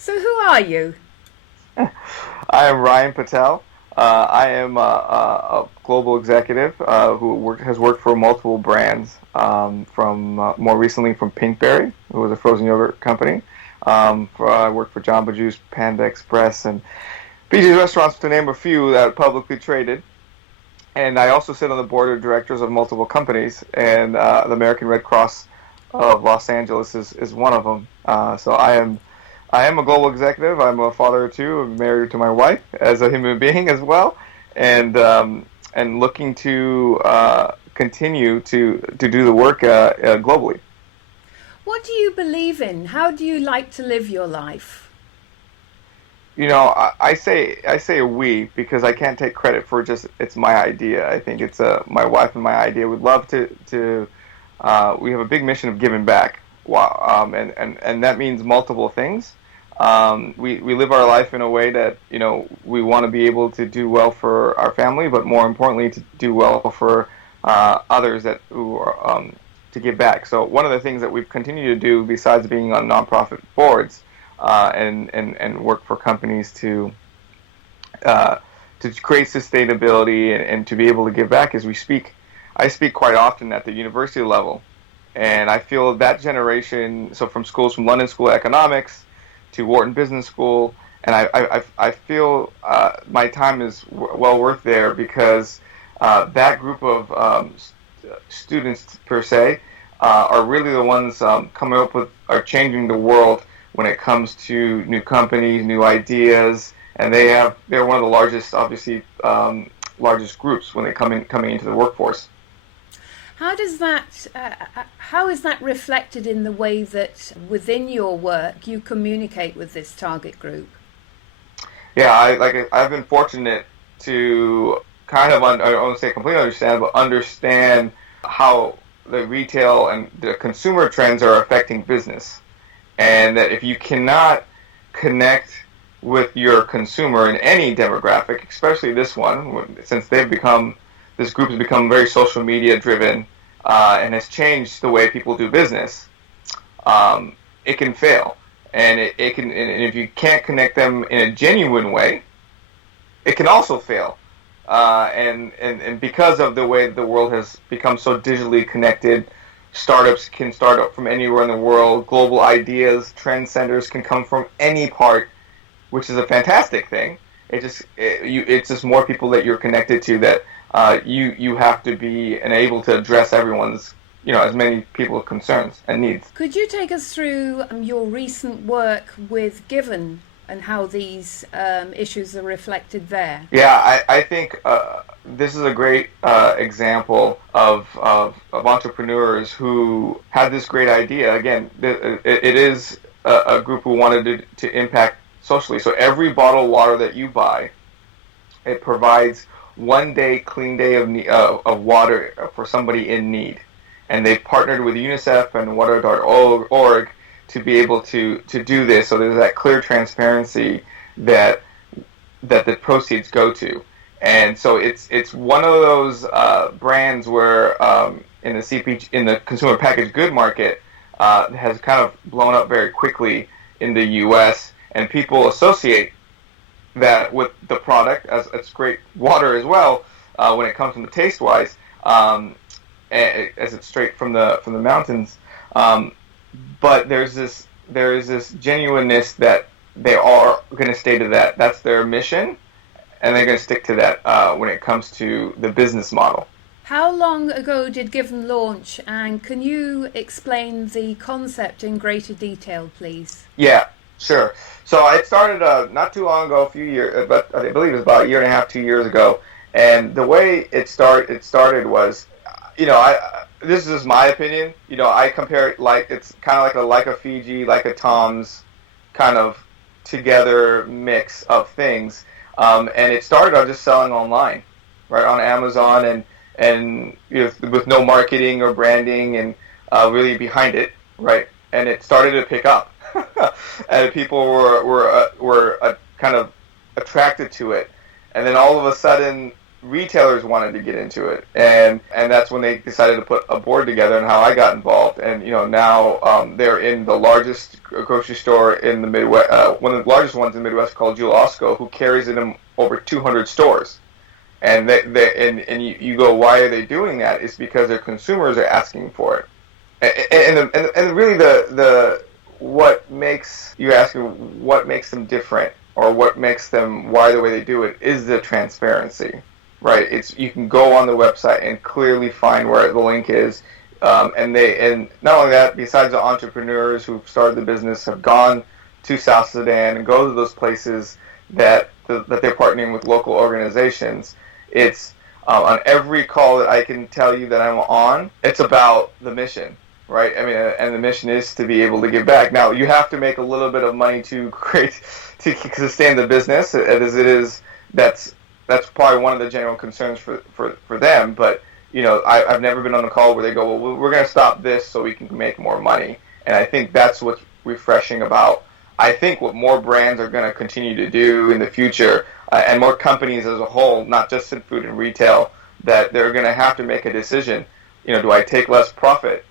So who are you? I am Ryan Patel. I am a global executive has worked for multiple brands, from more recently from Pinkberry, who was a frozen yogurt company. I worked for Jamba Juice, Panda Express, and BJ's Restaurants, to name a few that are publicly traded. And I also sit on the board of directors of multiple companies, and the American Red Cross of Los Angeles is one of them. So I am a global executive. I'm a father of two. I'm married to my wife as a human being as well, and looking to continue to do the work globally. What do you believe in? How do you like to live your life? I say we because I can't take credit for just it's my idea. I think it's my wife and my idea. We'd love to we have a big mission of giving back. Wow, and that means multiple things. We live our life in a way that we want to be able to do well for our family, but more importantly to do well for others who are to give back. So one of the things that we've continued to do, besides being on nonprofit boards and work for companies to create sustainability and to be able to give back, is I speak quite often at the university level, and I feel that generation. So from schools, from London School of Economics to Wharton Business School, and I feel my time is well worth there because that group of students per se are really the ones coming up with are changing the world when it comes to new companies, new ideas, and they're one of the largest, obviously, largest groups when they coming into the workforce. How does that? How is that reflected in the way that within your work you communicate with this target group? Yeah, I've been fortunate to kind of I don't want to say completely understand, but understand how the retail and the consumer trends are affecting business, and that if you cannot connect with your consumer in any demographic, especially this one, since this group has become very social media driven and has changed the way people do business, it can fail. And it can, and if you can't connect them in a genuine way, it can also fail. And because of the way that the world has become so digitally connected, startups can start up from anywhere in the world. Global ideas, trend centers can come from any part, which is a fantastic thing. It's just more people that you're connected to that you have to be and able to address everyone's, as many people's concerns and needs. Could you take us through your recent work with Given and how these issues are reflected there? Yeah, I think this is a great example of entrepreneurs who had this great idea. Again, it is a group who wanted to impact socially. So every bottle of water that you buy, it provides 1 day, clean day of water for somebody in need. And they've partnered with UNICEF and water.org to be able to do this. So there's that clear transparency that the proceeds go to. And so it's one of those brands where in the consumer packaged good market has kind of blown up very quickly in the U.S. and people associate that with the product as it's great water as well when it comes from the taste wise, as it's straight from the mountains. But there is this genuineness that they are going to stay to that. That's their mission, and they're going to stick to that when it comes to the business model. How long ago did Given launch, and can you explain the concept in greater detail, please? Yeah, sure. So it started not too long ago, a few years, but I believe it was about a year and a half, 2 years ago. And the way it started was, this is just my opinion. I compare it like it's kind of like a Fiji, like a Tom's kind of together mix of things. And it started out just selling online, right, on Amazon and with no marketing or branding and really behind it, right? And it started to pick up, and people were kind of attracted to it. And then all of a sudden, retailers wanted to get into it, and that's when they decided to put a board together, and how I got involved. And now they're in the largest grocery store in the Midwest, one of the largest ones in the Midwest, called Jewel Osco, who carries it in over 200 stores. And you go, why are they doing that? It's because their consumers are asking for it. And really the what makes them different, or what makes them why the way they do it, is the transparency, right? You can go on the website and clearly find where the link is, and not only that, besides the entrepreneurs who've started the business have gone to South Sudan and go to those places that they're partnering with local organizations. It's on every call that I can tell you that I'm on, it's about the mission. Right, I mean, and the mission is to be able to give back. Now, you have to make a little bit of money to sustain the business, as it is. That's probably one of the general concerns for them. But I've never been on a call where they go, well, we're going to stop this so we can make more money. And I think that's what's refreshing about. I think what more brands are going to continue to do in the future, and more companies as a whole, not just in food and retail, that they're going to have to make a decision. Do I take less profit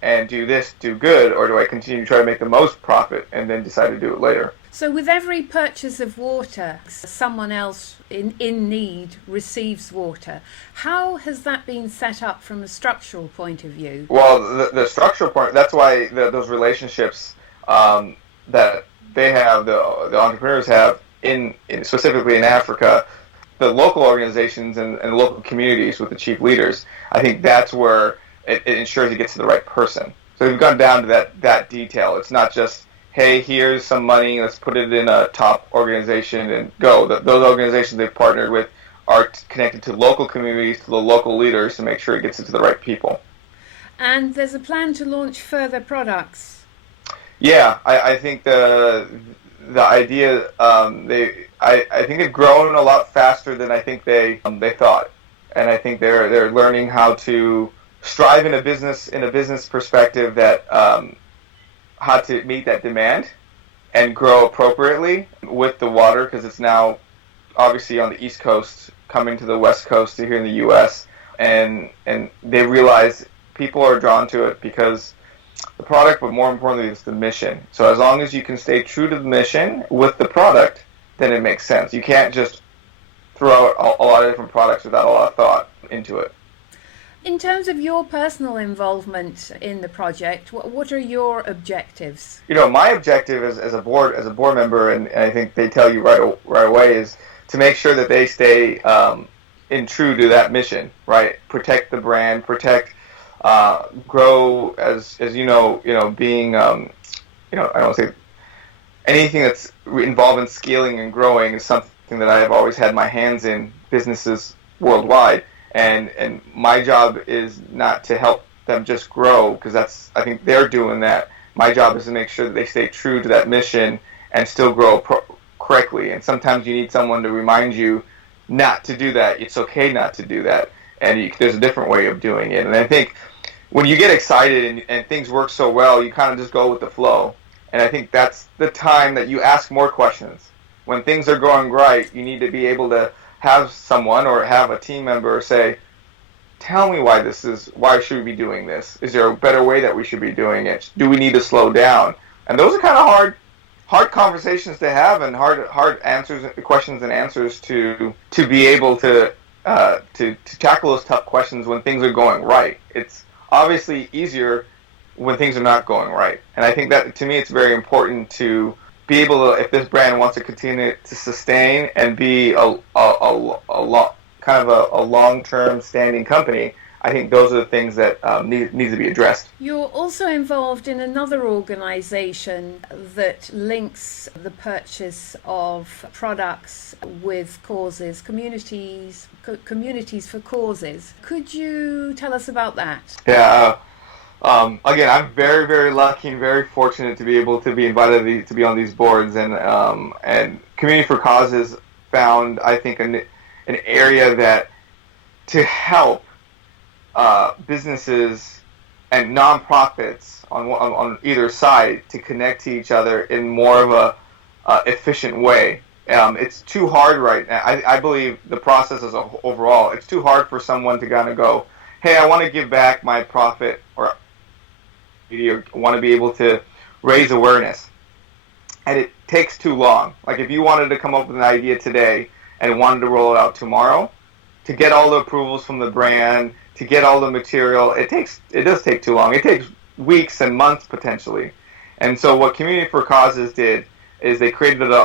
and do good, or do I continue to try to make the most profit and then decide to do it later? So with every purchase of water, someone else in need receives water. How has that been set up from a structural point of view? Well, the structural point, that's why those relationships that they have, the entrepreneurs have, in specifically in Africa, the local organizations and local communities with the chief leaders, I think that's where it ensures it gets to the right person. So we've gone down to that detail. It's not just, hey, here's some money, let's put it in a top organization and go. Those organizations they've partnered with are connected to local communities, to the local leaders, to make sure it gets it to the right people. And there's a plan to launch further products. Yeah, I think the idea, I think they've grown a lot faster than I think they thought. And I think they're learning how to strive in a business perspective, that how to meet that demand and grow appropriately with the water, because it's now obviously on the East Coast coming to the West Coast here in the U.S. and they realize people are drawn to it because the product, but more importantly, it's the mission. So as long as you can stay true to the mission with the product, then it makes sense. You can't just throw out a lot of different products without a lot of thought into it. In terms of your personal involvement in the project, what are your objectives? My objective as a board member, and I think they tell you right away, is to make sure that they stay in true to that mission. Right, protect the brand, grow as being I don't say anything that's involved in scaling and growing is something that I have always had my hands in, businesses worldwide. And my job is not to help them just grow, because I think they're doing that. My job is to make sure that they stay true to that mission and still grow correctly. And sometimes you need someone to remind you not to do that. It's okay not to do that. And there's a different way of doing it. And I think when you get excited and things work so well, you kind of just go with the flow. And I think that's the time that you ask more questions. When things are going right, you need to be able to have someone or have a team member say, tell me why should we be doing this? Is there a better way that we should be doing it? Do we need to slow down? And those are kind of hard conversations to have, and hard questions and answers to be able to tackle those tough questions when things are going right. It's obviously easier when things are not going right. And I think that, to me, it's very important to be able to, if this brand wants to continue to sustain and be a long-term standing company, I think those are the things that need to be addressed. You're also involved in another organization that links the purchase of products with causes, communities for causes. Could you tell us about that? Yeah. Again, I'm very, very lucky and very fortunate to be able to be invited to be on these boards, and Community for Causes found, I think, an area that to help businesses and nonprofits on either side to connect to each other in more of a efficient way. It's too hard right now. I believe the process as overall, it's too hard for someone to kind of go, hey, I want to give back my profit, or want to be able to raise awareness. And it takes too long. Like if you wanted to come up with an idea today and wanted to roll it out tomorrow, to get all the approvals from the brand, to get all the material, it does take too long. It takes weeks and months potentially. And so what Community for Causes did is they created a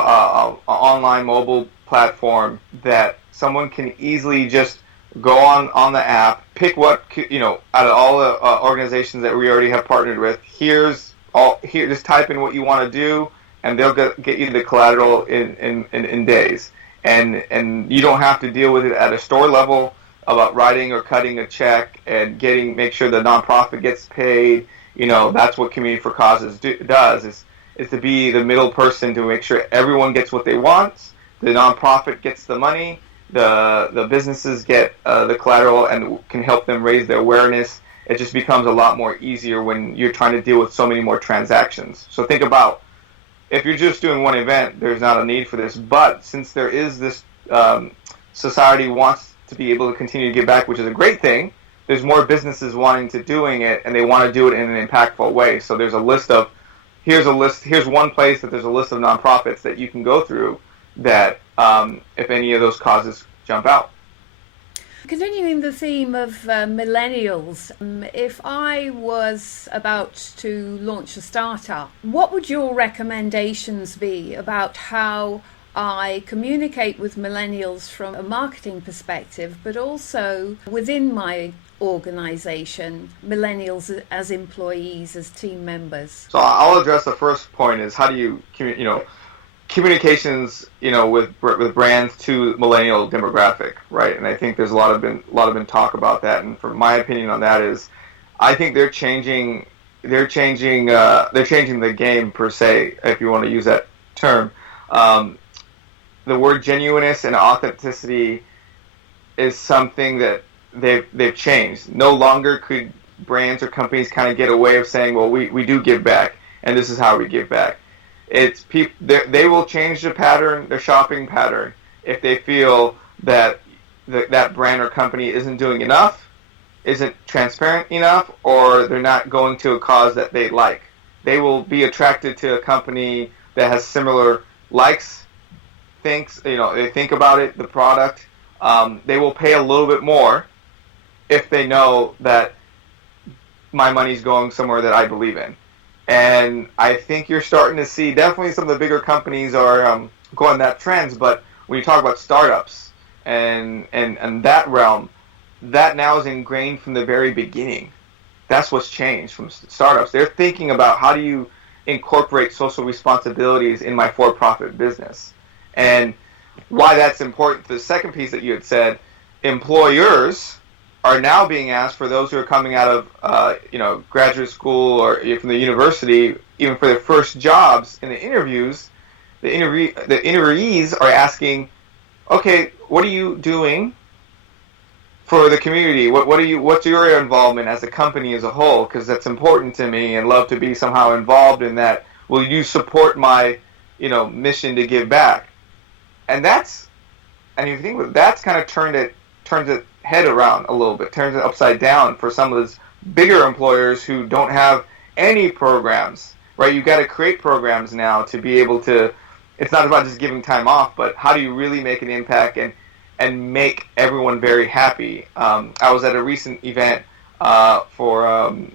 online mobile platform that someone can easily just go on the app, pick what, out of all the organizations that we already have partnered with, here, just type in what you want to do, and they'll get you the collateral in days. And you don't have to deal with it at a store level about writing or cutting a check and make sure the nonprofit gets paid. That's what Community for Causes does, is to be the middle person to make sure everyone gets what they want, the nonprofit gets the money, the businesses get the collateral and can help them raise their awareness. It just becomes a lot more easier when you're trying to deal with so many more transactions. So think about, if you're just doing one event, there's not a need for this. But since there is this, society wants to be able to continue to give back, which is a great thing, there's more businesses wanting to doing it, and they want to do it in an impactful way. So there's a list of, here's one place that there's a list of nonprofits that you can go through that, if any of those causes jump out. Continuing the theme of millennials, if I was about to launch a startup, what would your recommendations be about how I communicate with millennials from a marketing perspective, but also within my organization, millennials as employees, as team members? So I'll address the first point is, how do you, communications, with brands to millennial demographic, right? And I think there's a lot of been talk about that. And from my opinion on that is, I think they're changing the game per se, if you want to use that term. The word genuineness and authenticity is something that they've changed. No longer could brands or companies kind of get away of saying, well, we do give back, and this is how we give back. It's they will change their shopping pattern if they feel that that brand or company isn't doing enough, isn't transparent enough, or they're not going to a cause that they like. They will be attracted to a company that has similar likes, they think about it, the product. They will pay a little bit more if they know that my money's going somewhere that I believe in. And I think you're starting to see, definitely some of the bigger companies are going that trends, but when you talk about startups and that realm, that now is ingrained from the very beginning. That's what's changed from startups. They're thinking about, how do you incorporate social responsibilities in my for-profit business? And why that's important, the second piece that you had said, employers are now being asked, for those who are coming out of graduate school or from the university, even for their first jobs, in the interviews, the interviewees are asking, okay, what are you doing for the community? What's your involvement as a company as a whole? Because that's important to me, and love to be somehow involved in that. Will you support my mission to give back? And if you think about it, that's kind of turns it head around a little bit, turns it upside down for some of those bigger employers who don't have any programs, right? You've got to create programs now to be able to, it's not about just giving time off, but how do you really make an impact and make everyone very happy? I was at a recent event at an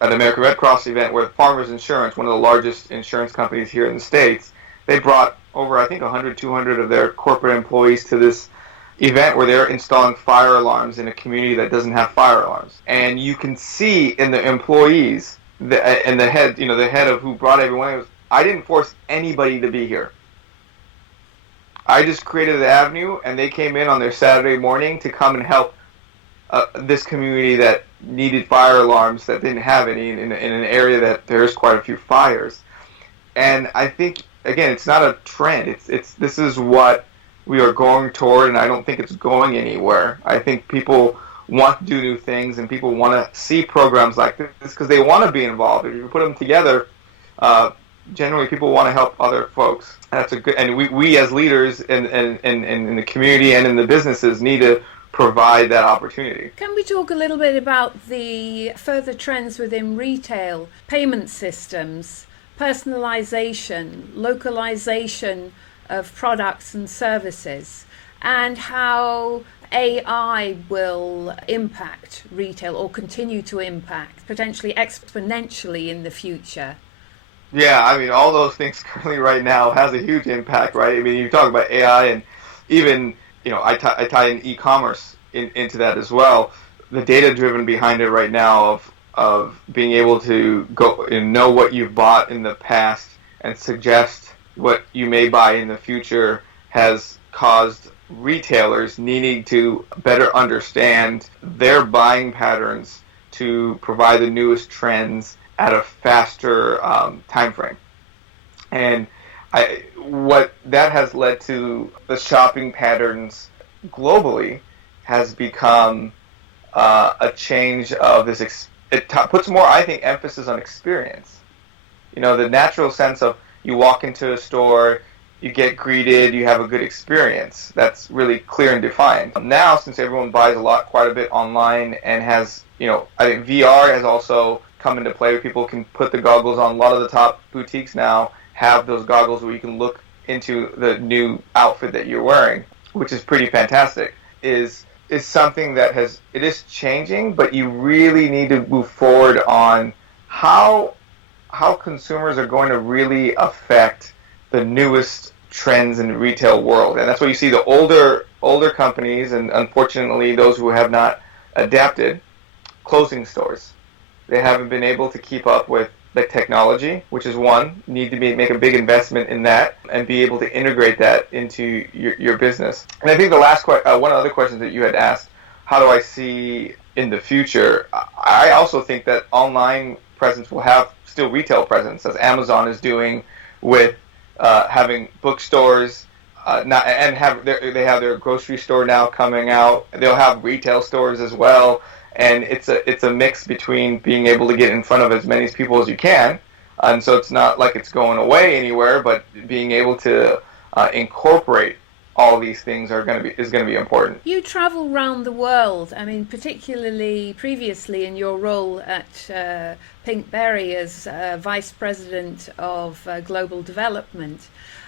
American Red Cross event where Farmers Insurance, one of the largest insurance companies here in the States, they brought over, I think, 100, 200 of their corporate employees to this event where they're installing fire alarms in a community that doesn't have fire alarms. And you can see in the employees, and the head of who brought everyone, I didn't force anybody to be here. I just created the avenue, and they came in on their Saturday morning to come and help this community that needed fire alarms that didn't have any in an area that there's quite a few fires. And I think, again, it's not a trend. This is what we are going toward, and I don't think it's going anywhere. I think people want to do new things, and people want to see programs like this because they want to be involved. If you put them together, generally people want to help other folks. That's a good, and we as leaders in the community and in the businesses need to provide that opportunity. Can we talk a little bit about the further trends within retail, payment systems, personalization, localization of products and services, and how AI will impact retail or continue to impact potentially exponentially in the future? Yeah, I mean, all those things currently right now has a huge impact, right? I mean, you talk about AI and even, I tie in e-commerce into that as well. The data driven behind it right now of being able to go and know what you've bought in the past and suggest what you may buy in the future has caused retailers needing to better understand their buying patterns to provide the newest trends at a faster time frame. And what that has led to, the shopping patterns globally has become a change of this. It puts more, I think, emphasis on experience. The natural sense of you walk into a store, you get greeted, you have a good experience. That's really clear and defined. Now, since everyone buys quite a bit online and has, I think VR has also come into play where people can put the goggles on. A lot of the top boutiques now have those goggles where you can look into the new outfit that you're wearing, which is pretty fantastic. Is something that it is changing, but you really need to move forward on how consumers are going to really affect the newest trends in the retail world. And that's why you see the older companies, and unfortunately those who have not adapted, closing stores. They haven't been able to keep up with the technology, which is one. You need to make a big investment in that and be able to integrate that into your business. And I think the last one of the other questions that you had asked, how do I see in the future? I also think that online presence will have still retail presence, as Amazon is doing with having bookstores. They have their grocery store now coming out. They'll have retail stores as well. And it's a mix between being able to get in front of as many people as you can, and so it's not like it's going away anywhere, but being able to incorporate all these things is going to be important. You travel around the world. I mean, particularly previously in your role at Pinkberry as Vice President of Global Development.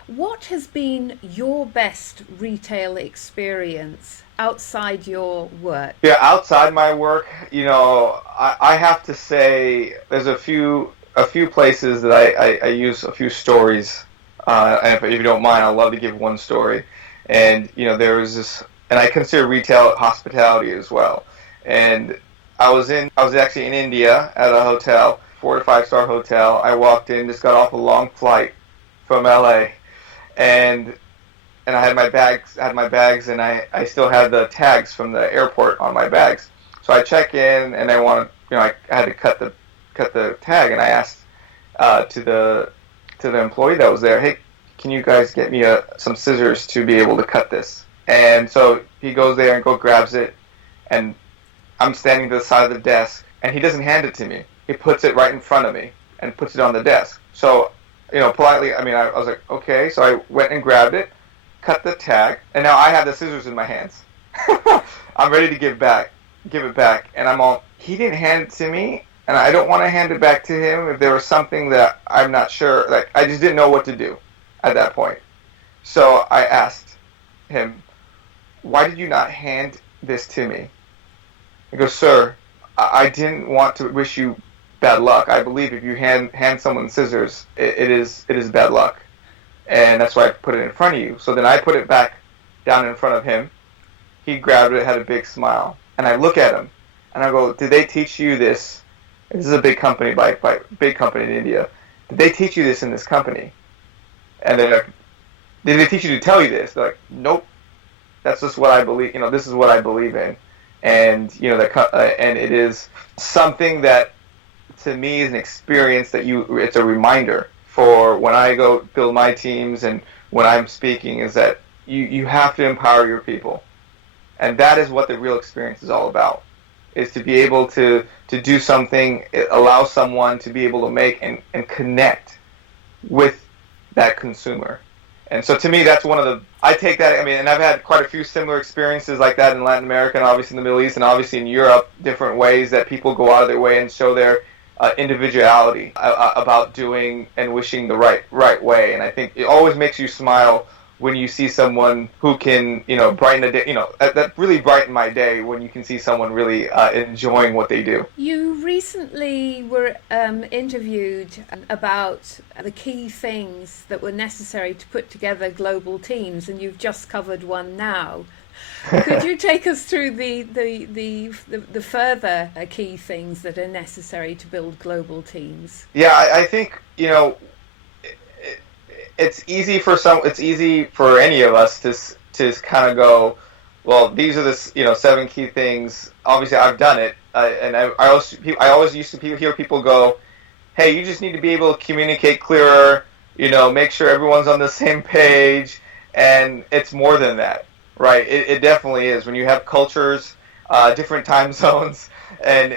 What has been your best retail experience outside your work? Yeah, outside my work, I have to say there's a few places that I use a few stories. And if you don't mind, I'd love to give one story. And there was this, and I consider retail hospitality as well. And I was actually in India at a hotel, 4 to 5 star hotel. I walked in, just got off a long flight from LA, and I had my bags, and I still had the tags from the airport on my bags. So I check in, and I had to cut the tag, and I asked to the employee that was there, hey, can you guys get me some scissors to be able to cut this? And so he goes there and grabs it, and I'm standing to the side of the desk, and he doesn't hand it to me. He puts it right in front of me and puts it on the desk. So, politely, I was like, okay. So I went and grabbed it, cut the tag, and now I have the scissors in my hands. I'm ready to give it back, and he didn't hand it to me, and I don't want to hand it back to him if there was something that I'm not sure, like I just didn't know what to do at that point. So I asked him, why did you not hand this to me? He goes, sir, I didn't want to wish you bad luck. I believe if you hand someone scissors, it is bad luck. And that's why I put it in front of you. So then I put it back down in front of him. He grabbed it, had a big smile. And I look at him, and I go, did they teach you this? This is a big company, by big company in India. Did they teach you this in this company? And they're like, did they teach you to tell you this? They're like, nope. That's just what I believe. This is what I believe in. And, and it is something that, to me, is an experience that it's a reminder for when I go build my teams and when I'm speaking, is that you have to empower your people. And that is what the real experience is all about, is to be able to do something, allow someone to be able to make and connect with that consumer. And so to me, that's one of the, I take that, I mean, and I've had quite a few similar experiences like that in Latin America and obviously in the Middle East and obviously in Europe, different ways that people go out of their way and show their individuality about doing and wishing the right way. And I think it always makes you smile when you see someone who can, brighten a day, that really brightened my day when you can see someone really enjoying what they do. You recently were interviewed about the key things that were necessary to put together global teams, and you've just covered one now. Could you take us through the further key things that are necessary to build global teams? Yeah, I think, it's easy for any of us to kind of go, well, these are the 7 key things. Obviously, I've done it, and I always used to hear people go, hey, you just need to be able to communicate clearer, make sure everyone's on the same page, and it's more than that, right? It definitely is. When you have cultures, different time zones, and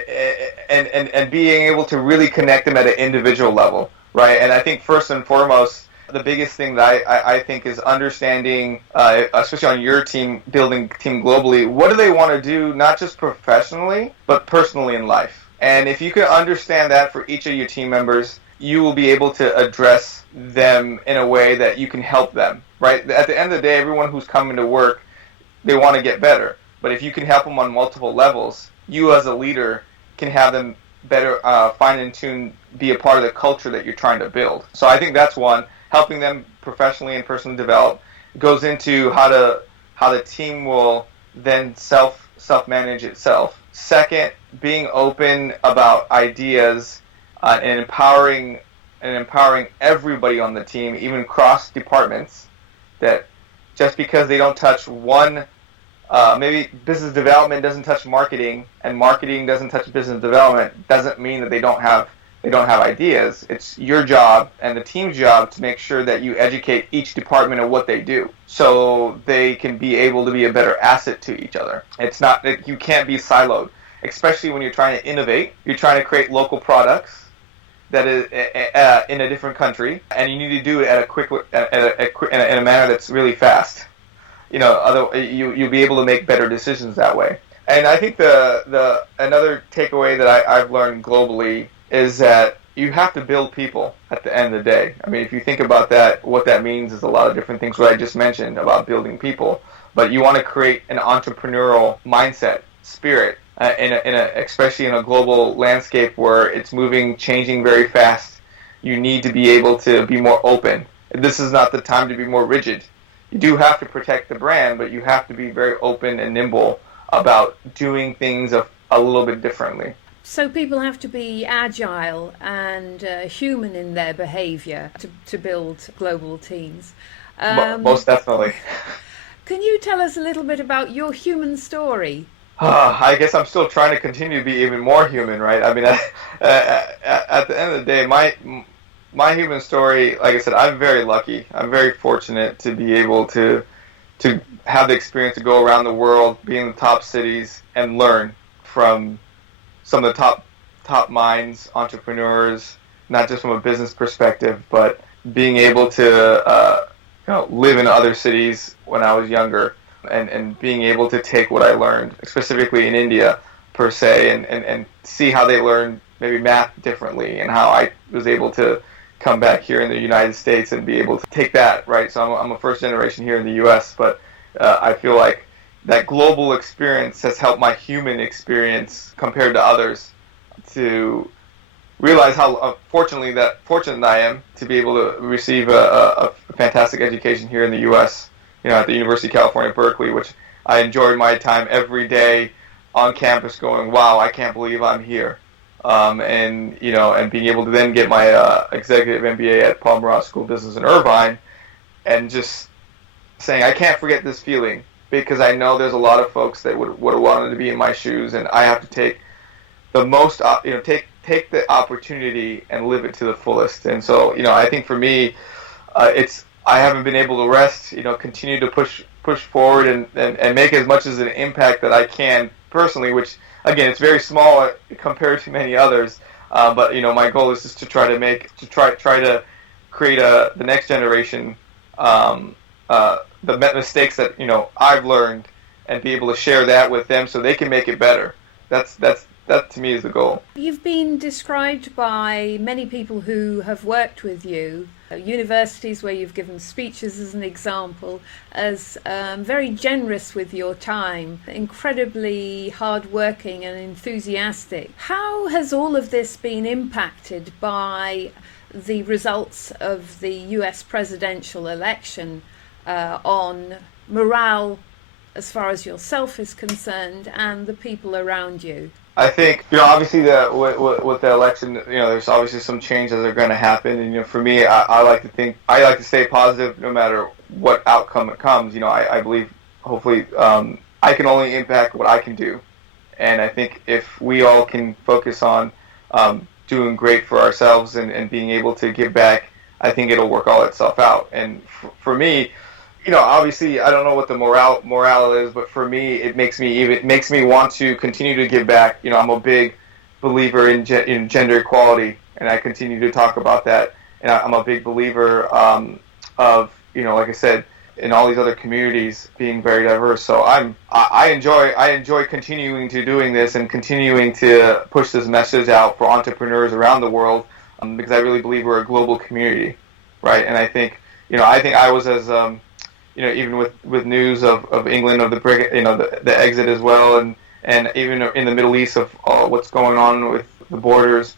being able to really connect them at an individual level, right? And I think first and foremost, the biggest thing that I think is understanding, especially on your team, building team globally, what do they want to do, not just professionally, but personally in life? And if you can understand that for each of your team members, you will be able to address them in a way that you can help them, right? At the end of the day, everyone who's coming to work, they want to get better. But if you can help them on multiple levels, you as a leader can have them better fine and tune, be a part of the culture that you're trying to build. So I think that's one. Helping them professionally and personally develop goes into how the team will then self-manage itself. Second, being open about ideas and empowering everybody on the team, even cross departments, that just because they don't touch one, maybe business development doesn't touch marketing and marketing doesn't touch business development, doesn't mean that they don't have ideas. It's your job and the team's job to make sure that you educate each department of what they do so they can be able to be a better asset to each other. It's not that you can't be siloed, especially when you're trying to innovate. You're trying to create local products that is in a different country, and you need to do it in a manner that's really fast. You'll be able to make better decisions that way. And I think the another takeaway that I've learned globally is that you have to build people at the end of the day. I mean, if you think about that, what that means is a lot of different things, what I just mentioned about building people. But you want to create an entrepreneurial mindset, spirit, especially in a global landscape where it's moving, changing very fast. You need to be able to be more open. This is not the time to be more rigid. You do have to protect the brand, but you have to be very open and nimble about doing things a little bit differently. So people have to be agile and human in their behavior to build global teams. Most definitely. Can you tell us a little bit about your human story? I guess I'm still trying to continue to be even more human, right? I mean, at the end of the day, my human story, like I said, I'm very lucky. I'm very fortunate to be able to have the experience to go around the world, be in the top cities, and learn from some of the top minds, entrepreneurs, not just from a business perspective, but being able to live in other cities when I was younger, and being able to take what I learned, specifically in India per se, and see how they learned maybe math differently, and how I was able to come back here in the United States and be able to take that, right? So I'm a first generation here in the U.S., but I feel like that global experience has helped my human experience compared to others to realize how fortunate I am to be able to receive a fantastic education here in the U.S., at the University of California, Berkeley, which I enjoyed my time every day on campus going, wow, I can't believe I'm here. And being able to then get my executive MBA at Palmer School of Business in Irvine, and just saying, I can't forget this feeling, because I know there's a lot of folks that would have wanted to be in my shoes, and I have to take the most, take the opportunity and live it to the fullest. And so, I think for me, I haven't been able to rest, continue to push forward and make as much as an impact that I can personally, which, again, it's very small compared to many others. But my goal is just to try to create the next generation, the mistakes that I've learned, and be able to share that with them so they can make it better. That to me is the goal. You've been described by many people who have worked with you, universities where you've given speeches as an example, as very generous with your time, incredibly hardworking and enthusiastic. How has all of this been impacted by the results of the US presidential election on morale as far as yourself is concerned and the people around you? I think, obviously with the election, there's obviously some changes that are going to happen. And, for me, I like to stay positive no matter what outcome it comes. I believe, hopefully, I can only impact what I can do. And I think if we all can focus on doing great for ourselves and being able to give back, I think it'll work all itself out. And for me, obviously, I don't know what the morale is, but for me, it makes me want to continue to give back. I'm a big believer in gender equality, and I continue to talk about that. And I'm a big believer of, like I said, in all these other communities being very diverse. So I enjoy continuing to doing this and continuing to push this message out for entrepreneurs around the world, because I really believe we're a global community, right? And I think I was as even with news of England, of the exit as well, and even in the Middle East of what's going on with the borders,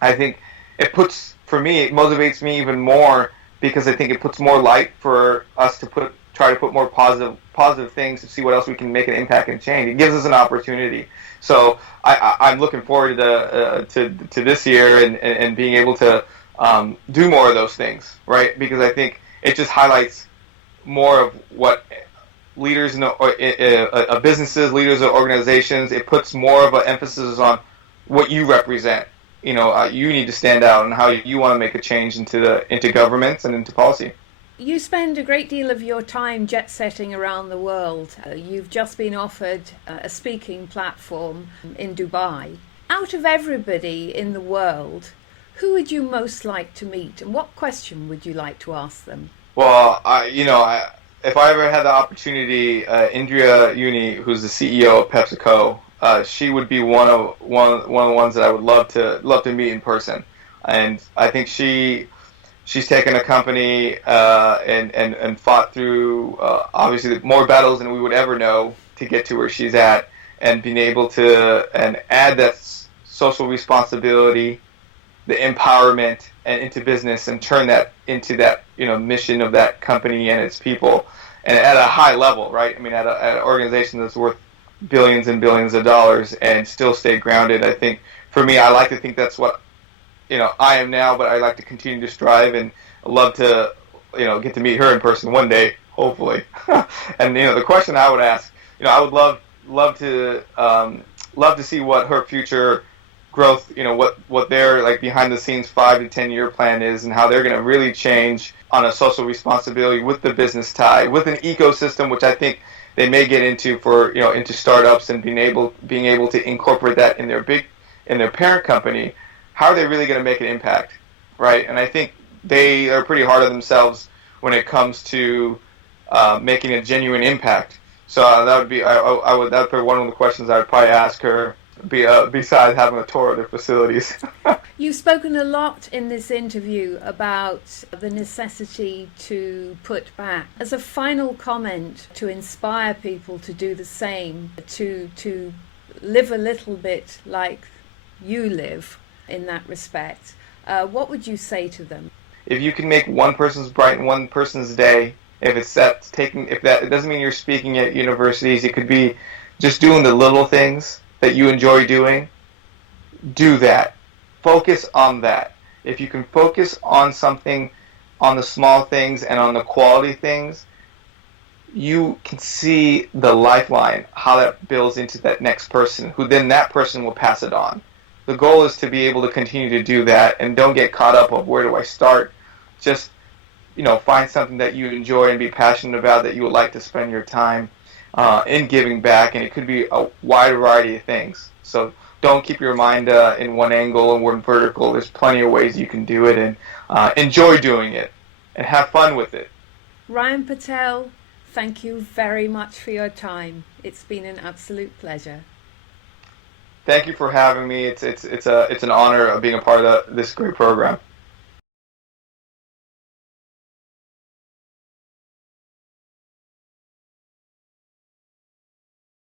I think it motivates me even more, because I think it puts more light for us to try to put more positive things to see what else we can make an impact and change. It gives us an opportunity. So I'm looking forward to this year and being able to do more of those things, right? Because I think it just highlights more of what leaders of businesses, leaders of organizations, it puts more of an emphasis on what you represent. You need to stand out and how you want to make a change into governments and into policy. You spend a great deal of your time jet-setting around the world. You've just been offered a speaking platform in Dubai. Out of everybody in the world, who would you most like to meet, and what question would you like to ask them? Well, if I ever had the opportunity, Andrea, who's the CEO of PepsiCo, she would be one of the ones that I would love to meet in person. And I think she's taken a company and fought through obviously more battles than we would ever know to get to where she's at, and being able to add that social responsibility, the empowerment, and into business, and turn that into that mission of that company and its people, and at a high level, right? I mean, at an organization that's worth billions and billions of dollars, and still stay grounded. I think for me, I like to think that's what I am now, but I like to continue to strive, and love to get to meet her in person one day, hopefully. And the question I would ask, I would love to see what her future growth, what their like behind the scenes 5 to 10 year plan is, and how they're going to really change on a social responsibility with the business tie, with an ecosystem, which I think they may get into into startups, and being able to incorporate that in their parent company. How are they really going to make an impact, right? And I think they are pretty hard on themselves when it comes to making a genuine impact. So that would be that would be one of the questions I would probably ask her, besides having a tour of their facilities. You've spoken a lot in this interview about the necessity to put back. As a final comment, to inspire people to do the same, to live a little bit like you live in that respect, what would you say to them? If you can make one person's bright and one person's day, if it doesn't mean you're speaking at universities, it could be just doing the little things that you enjoy doing. Do that. Focus on that. If you can focus on something, on the small things and on the quality things, you can see the lifeline, how that builds into that next person, who then that person will pass it on. The goal is to be able to continue to do that, and don't get caught up of where do I start. Just find something that you enjoy and be passionate about, that you would like to spend your time in giving back, and it could be a wide variety of things. So don't keep your mind in one angle and one vertical. There's plenty of ways you can do it, and enjoy doing it and have fun with it. Ryan Patel, thank you very much for your time. It's been an absolute pleasure. Thank you for having me. It's an honor of being a part of this great program.